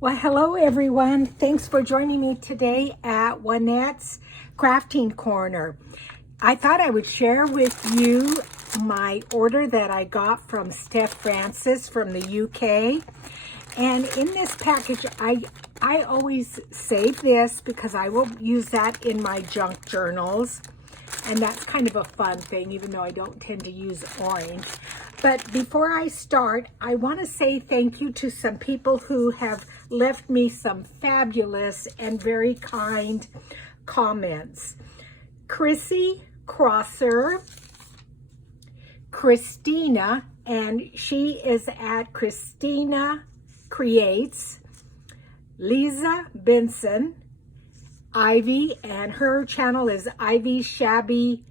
Well, hello everyone. Thanks for joining me today at Juanette's Crafting Corner. I thought I would share with you my order that I got from Stef Francis from the UK. And in this package, I always save this because I will use that in my junk journals. And that's kind of a fun thing, even though I don't tend to use orange. But before I start, I want to say thank you to some people who have left me some fabulous and very kind comments. Chrissy Crosser, Christina, and she is at Christina Creates, Lisa Benson, Ivy, and her channel is Ivy Shabby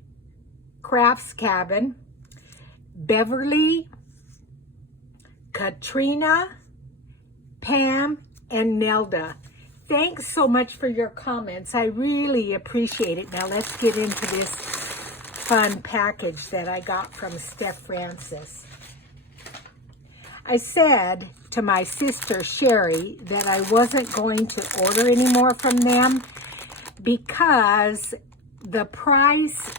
Crafts Cabin, Beverly, Katrina, Pam, and Nelda. Thanks so much for your comments. I really appreciate it. Now let's get into this fun package that I got from Stef Francis. I said to my sister Sherry that I wasn't going to order anymore from them because the price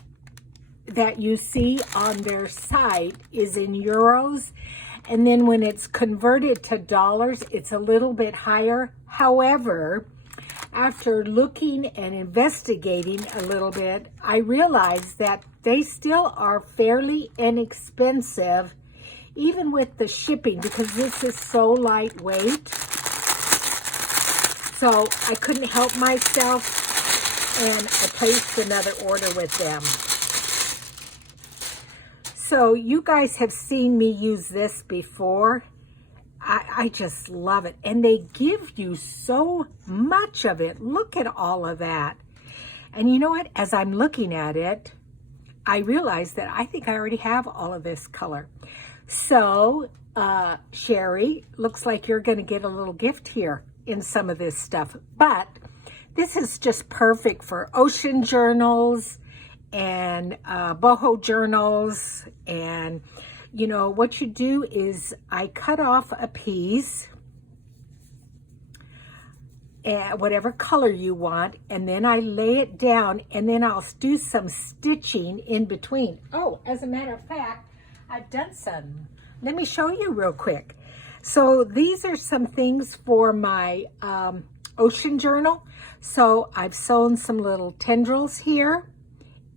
that you see on their site is in euros, and then when it's converted to dollars, it's a little bit higher. However, after looking and investigating a little bit, I realized that they still are fairly inexpensive, even with the shipping, because this is so lightweight. So I couldn't help myself, and I placed another order with them. So you guys have seen me use this before. I just love it. And they give you so much of it. Look at all of that. And you know what? As I'm looking at it, I realize that I think I already have all of this color. So, Sherry, looks like you're going to get a little gift here in some of this stuff. But this is just perfect for ocean journals and boho journals. And you know what you do is I cut off a piece, whatever color you want, and then I lay it down, and then I'll do some stitching in between. Oh, as a matter of fact, I've done some. Let me show you real quick. So these are some things for my ocean journal. So I've sewn some little tendrils here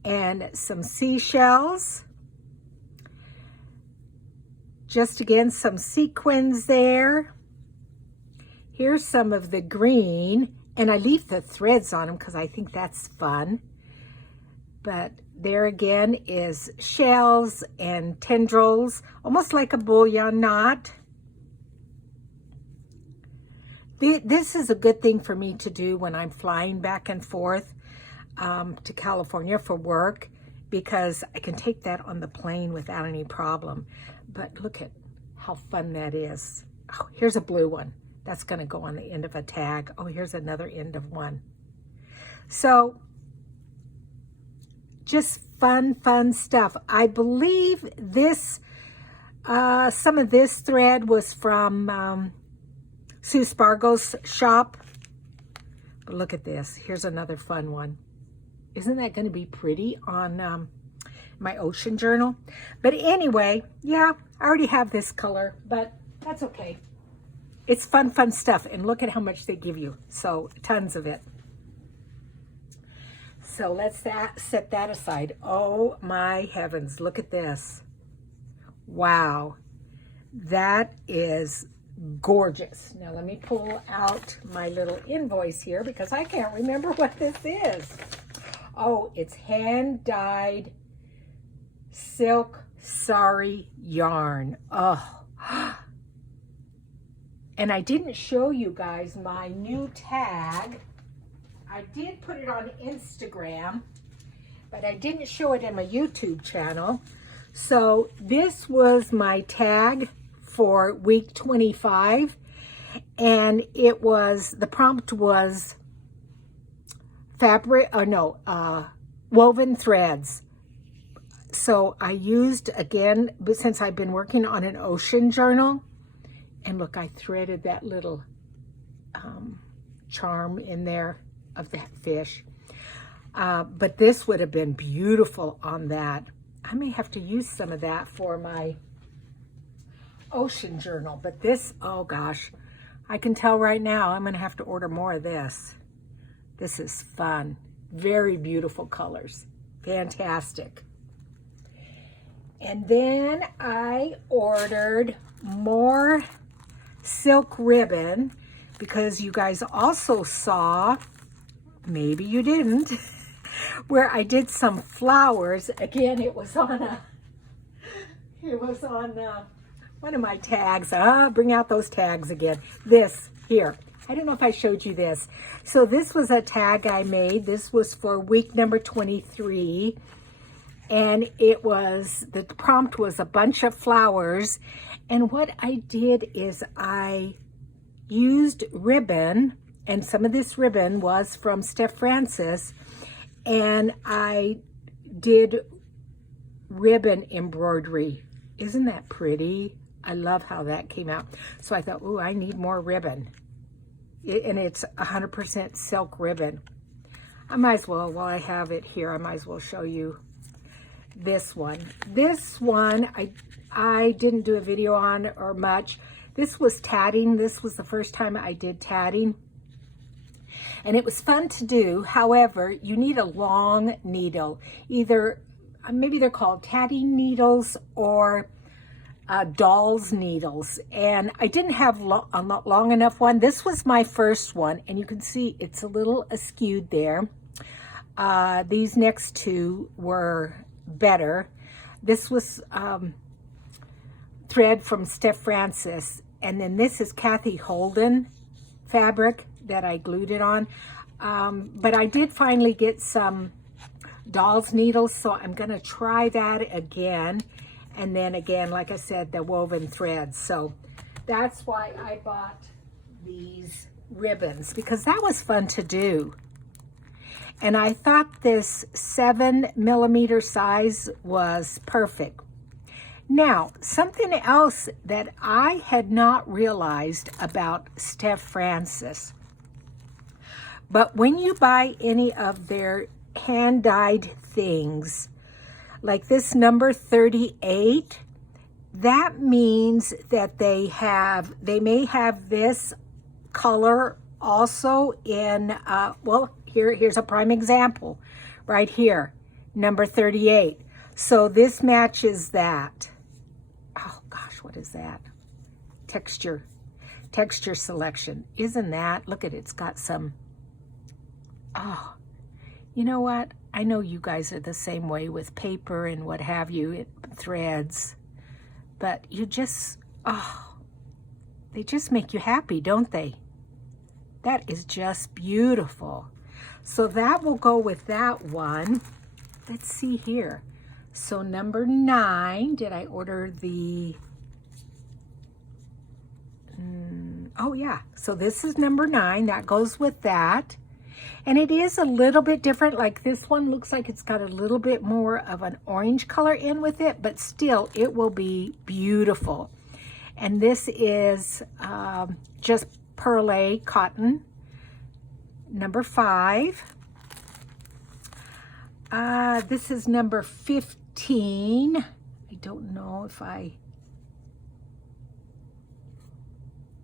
and some seashells. Just again, some sequins there. Here's some of the green, and I leave the threads on them because I think that's fun. But there again is shells and tendrils, almost like a bullion knot. This is a good thing for me to do when I'm flying back and forth to California for work, because I can take that on the plane without any problem. But look at how fun that is. Oh, here's a blue one. That's going to go on the end of a tag. Oh, here's another end of one. So just fun stuff. I believe this, some of this thread was from Sue Spargo's shop. But look at this. Here's another fun one. Isn't that going to be pretty on my ocean journal? But anyway, yeah, I already have this color, but that's okay. It's fun stuff. And look at how much they give you. So tons of it. So let's set that aside. Oh my heavens, look at this. Wow, that is gorgeous. Now let me pull out my little invoice here because I can't remember what this is. Oh, it's hand-dyed silk sari yarn. Oh, and I didn't show you guys my new tag. I did put it on Instagram, but I didn't show it in my YouTube channel. So this was my tag for week 25, and it was, the prompt was woven threads. So I used, again, since I've been working on an ocean journal, and look, I threaded that little charm in there of the fish. But this would have been beautiful on that. I may have to use some of that for my ocean journal. But this, oh gosh, I can tell right now I'm going to have to order more of this. This is fun. Very beautiful colors. Fantastic. And then I ordered more silk ribbon because you guys also saw, maybe you didn't, where I did some flowers. Again, it was on one of my tags. Bring out those tags again. This here. I don't know if I showed you this. So this was a tag I made. This was for week number 23. And it was, the prompt was a bunch of flowers. And what I did is I used ribbon, and some of this ribbon was from Stef Francis, and I did ribbon embroidery. Isn't that pretty? I love how that came out. So I thought, ooh, I need more ribbon. And it's 100% silk ribbon. I might as well, while I have it here, I might as well show you this one. This one, I didn't do a video on or much. This was tatting. This was the first time I did tatting. And it was fun to do. However, you need a long needle. Either, maybe they're called tatting needles or doll's needles. And I didn't have a long enough one. This was my first one. And you can see it's a little askewed there. These next two were better. This was thread from Stef Francis, and then this is Kathy Holden fabric that I glued it on. But I did finally get some doll's needles, so I'm gonna try that again. And then again, like I said, the woven threads. So that's why I bought these ribbons, because that was fun to do. And I thought this 7mm size was perfect. Now, something else that I had not realized about Stef Francis, but when you buy any of their hand-dyed things, like this number 38, that means that they may have this color also in, well, here's a prime example right here, number 38. So this matches that. Oh gosh, what is that? Texture selection. Isn't that? Look at it, it's got some, oh, you know what? I know you guys are the same way with paper and what have you, threads, but you just, oh, they just make you happy, don't they? That is just beautiful. So that will go with that one. Let's see here. So number 9, did I order the, oh yeah. So this is number 9, that goes with that. And it is a little bit different. Like this one looks like it's got a little bit more of an orange color in with it, but still it will be beautiful. And this is just perlé cotton, number 5. This is number 15. I don't know if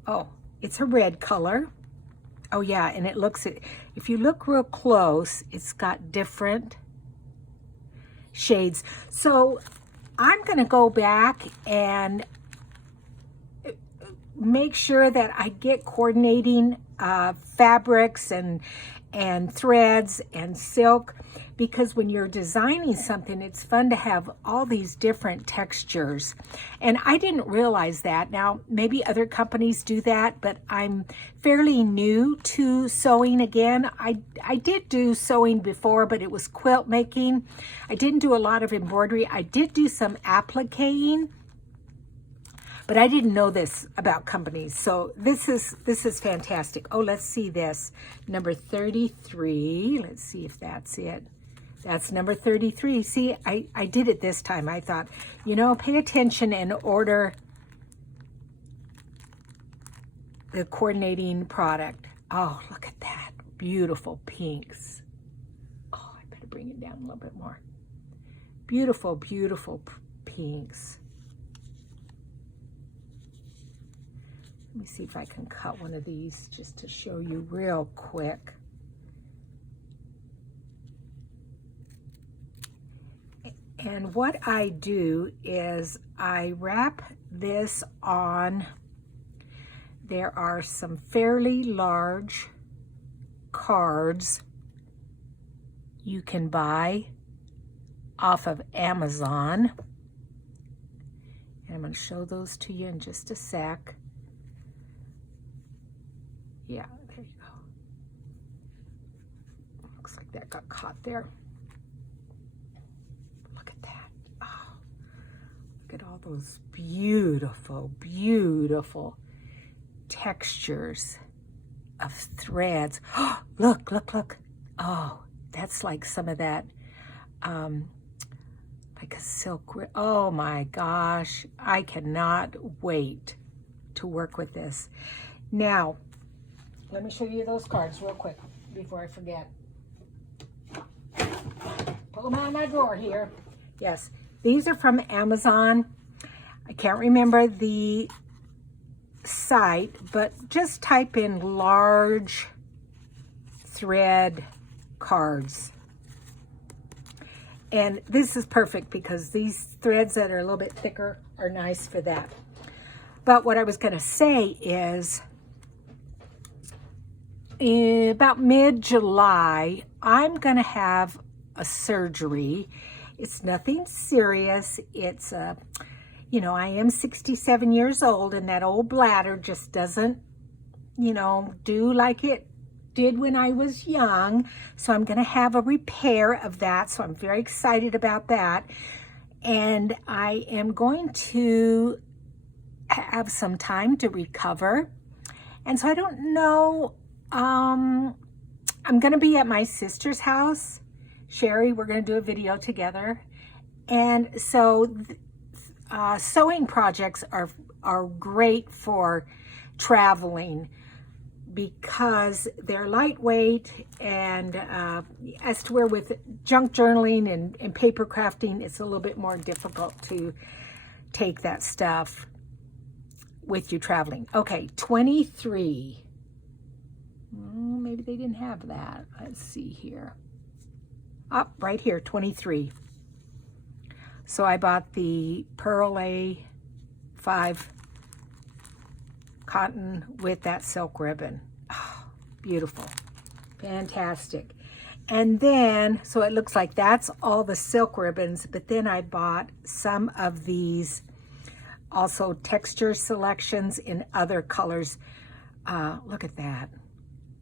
oh, it's a red color. Oh yeah, and it looks, if you look real close, it's got different shades. So I'm gonna go back and make sure that I get coordinating fabrics and threads and silk, because when you're designing something, it's fun to have all these different textures. And I didn't realize that. Now, maybe other companies do that, but I'm fairly new to sewing again. I did do sewing before, but it was quilt making. I didn't do a lot of embroidery. I did do some appliquing, but I didn't know this about companies. So this is fantastic. Oh, let's see this. Number 33. Let's see if that's it. That's number 33. See, I did it this time. I thought, you know, pay attention and order the coordinating product. Oh, look at that. Beautiful pinks. Oh, I better bring it down a little bit more. Beautiful, beautiful pinks. Let me see if I can cut one of these just to show you real quick. And what I do is I wrap this on. There are some fairly large cards you can buy off of Amazon. And I'm going to show those to you in just a sec. Yeah, there you go. Looks like that got caught there. Look at that. Oh, look at all those beautiful, beautiful textures of threads. Oh, look, look, look. Oh, that's like some of that, like a silk. Oh my gosh, I cannot wait to work with this. Now, let me show you those cards real quick before I forget. Pull them out of my drawer here. Yes, these are from Amazon. I can't remember the site, but just type in large thread cards. And this is perfect because these threads that are a little bit thicker are nice for that. But what I was going to say is, in about mid-July, I'm going to have a surgery. It's nothing serious. It's you know, I am 67 years old, and that old bladder just doesn't, you know, do like it did when I was young. So I'm going to have a repair of that. So I'm very excited about that. And I am going to have some time to recover. And so I don't know, I'm going to be at my sister's house. Sherry, we're going to do a video together. And so sewing projects are great for traveling because they're lightweight, and as to where with junk journaling and paper crafting, it's a little bit more difficult to take that stuff with you traveling. Okay, 23. Maybe they didn't have that. Let's see here. Up right here, 23. So I bought the Pearl A5 cotton with that silk ribbon. Oh, beautiful. Fantastic. And then, so it looks like that's all the silk ribbons, but then I bought some of these also texture selections in other colors. Look at that.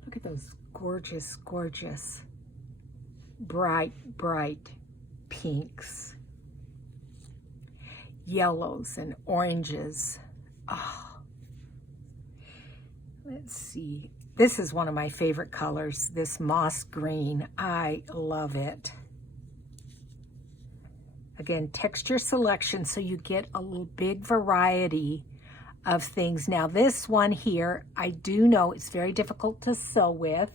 Look at those gorgeous, gorgeous, bright, bright pinks. Yellows and oranges. Oh, let's see. This is one of my favorite colors, this moss green. I love it. Again, texture selection, so you get a little big variety of things. Now this one here, I do know it's very difficult to sew with,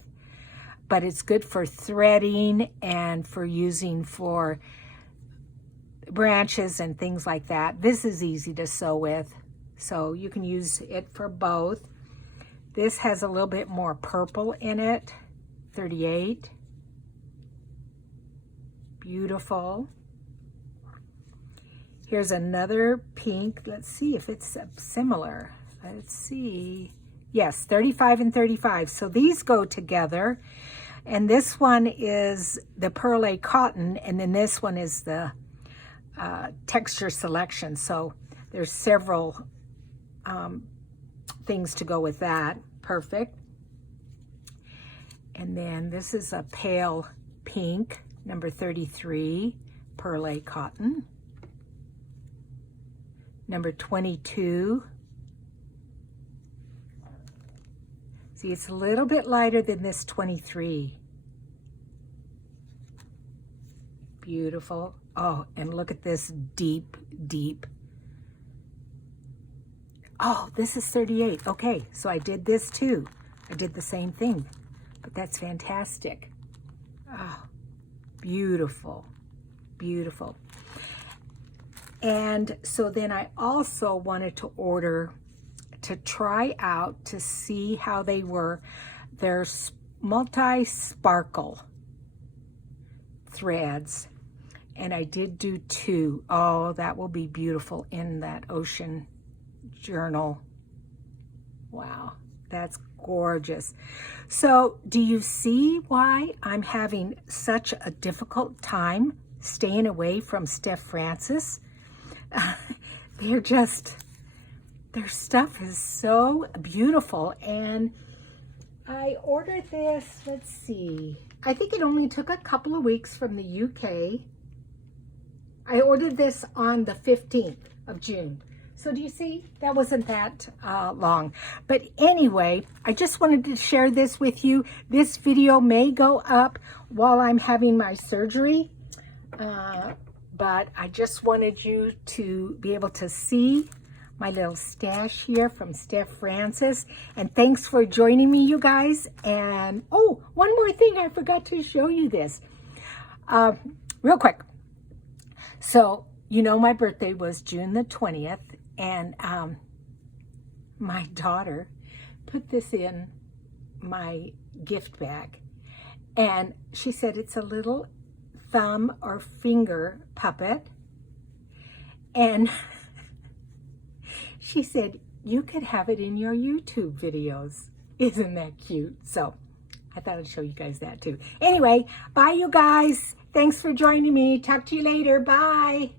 but it's good for threading and for using for branches and things like that. This is easy to sew with, so you can use it for both. This has a little bit more purple in it, 38. Beautiful. Here's another pink. Let's see if it's similar. Let's see. Yes, 35 and 35. So these go together. And this one is the Pearl A cotton, and then this one is the texture selection. So there's several things to go with that. Perfect. And then this is a pale pink, number 33, Pearl A cotton. Number 22. See, it's a little bit lighter than this 23. Beautiful. Oh, and look at this deep, deep. Oh, this is 38. Okay, so I did this too. I did the same thing, but that's fantastic. Oh, beautiful, beautiful. And so then I also wanted to order to try out to see how they were. They're multi-sparkle threads. And I did do 2. Oh, that will be beautiful in that ocean journal. Wow, that's gorgeous. So do you see why I'm having such a difficult time staying away from Stef Francis? Their stuff is so beautiful. And I ordered this, let's see, I think it only took a couple of weeks from the UK. I ordered this on the 15th of June. So do you see? That wasn't that long. But anyway, I just wanted to share this with you. This video may go up while I'm having my surgery. But I just wanted you to be able to see my little stash here from Stef Francis. And thanks for joining me, you guys. And, oh, one more thing. I forgot to show you this. Real quick. So, you know, my birthday was June the 20th. And my daughter put this in my gift bag. And she said it's a little thumb or finger puppet. And she said, you could have it in your YouTube videos. Isn't that cute? So I thought I'd show you guys that too. Anyway, bye you guys. Thanks for joining me. Talk to you later. Bye.